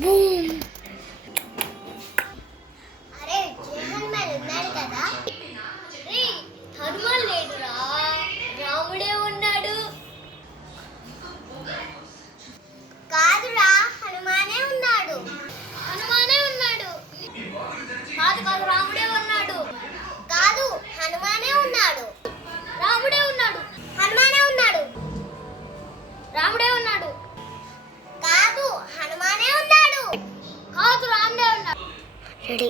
అరే హనుమాన్ ఉన్నాడు కదా. హనుమాన్ లేడురా, రాముడే ఉన్నాడు. కాదురా, హనుమానే ఉన్నాడు. హనుమానే ఉన్నాడు. కాదు కాదు, రాముడే ఉన్నాడు. కాదు, హనుమానే ఉన్నాడు. రాముడే ఉన్నాడు. హనుమానే ఉన్నాడు. రాముడే ఉన్నాడు. కాదు, హనుమానే ఉన్నాడు. కాదు, రాముడే ఉన్నాడు. రెడీ.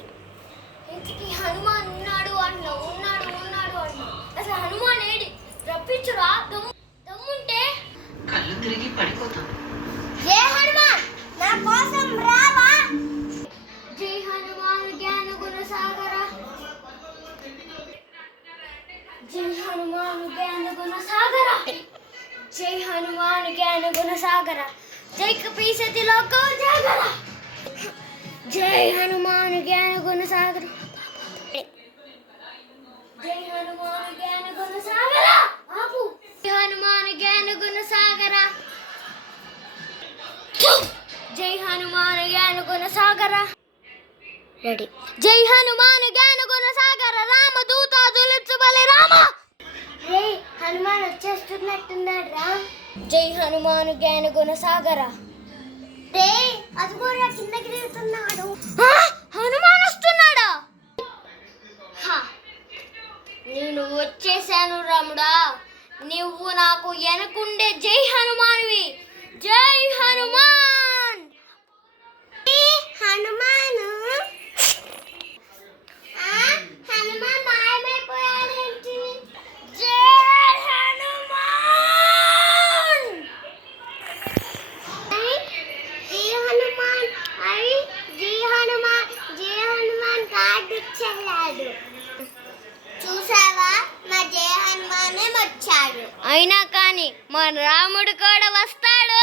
ఇంటికి హనుమాన్ ఉన్నాడు అన్నావు, ఉన్నాడు ఉన్నాడు అన్నావు. అసలు హనుమాన్ ఏడి? రప్పించురా, దమ్ముంటే. కళ్ళు తిరిగి పడిపోతాం. జై హనుమాన్, నా కోసం రావా? జై హనుమాన్ జ్ఞాన గుణ సాగర. జై హనుమాన్ జ్ఞాన గుణ సాగర. జై హనుమాన్ జ్ఞాన గుణ సాగర. జై కపీసతి లోకో జాగర. జై హనుమాన్ జ్ఞాన గుణ సాగర. జై హనుమాన్ జ్ఞాన గుణ సాగర. ఆపు. జై హనుమాన్ జ్ఞాన గుణ సాగర. జై హనుమాన్ జ్ఞాన గుణ సాగర. రెడీ. జై హనుమాన్ జ్ఞాన గుణ సాగర. రామ దూత దులిచు బలి రామ. రే, హనుమాన్ వచ్చేస్తున్నట్టున్నాడు రా. జై హనుమాన్ జ్ఞాన గుణ సాగర. రే, అదిగోరా కిందకి దిగుతున్నాడు. హనుమాన్ వస్తున్నాడా? నేను వచ్చేసాను రాముడా. నువ్వు నాకు వెనకుండే జై హనుమాన్వి. జై హనుమాన్. హనుమాను హనుమాన్ మాయమైపోయాడేంటి? జై హనుమాన్. జై హనుమాన్. జై హనుమాన్. జై హనుమాన్ కార్డు చెల్లాడు. చూసావా, మా జై హనుమానే వచ్చాడు. అయినా కానీ మా రాముడు కూడా వస్తాడు.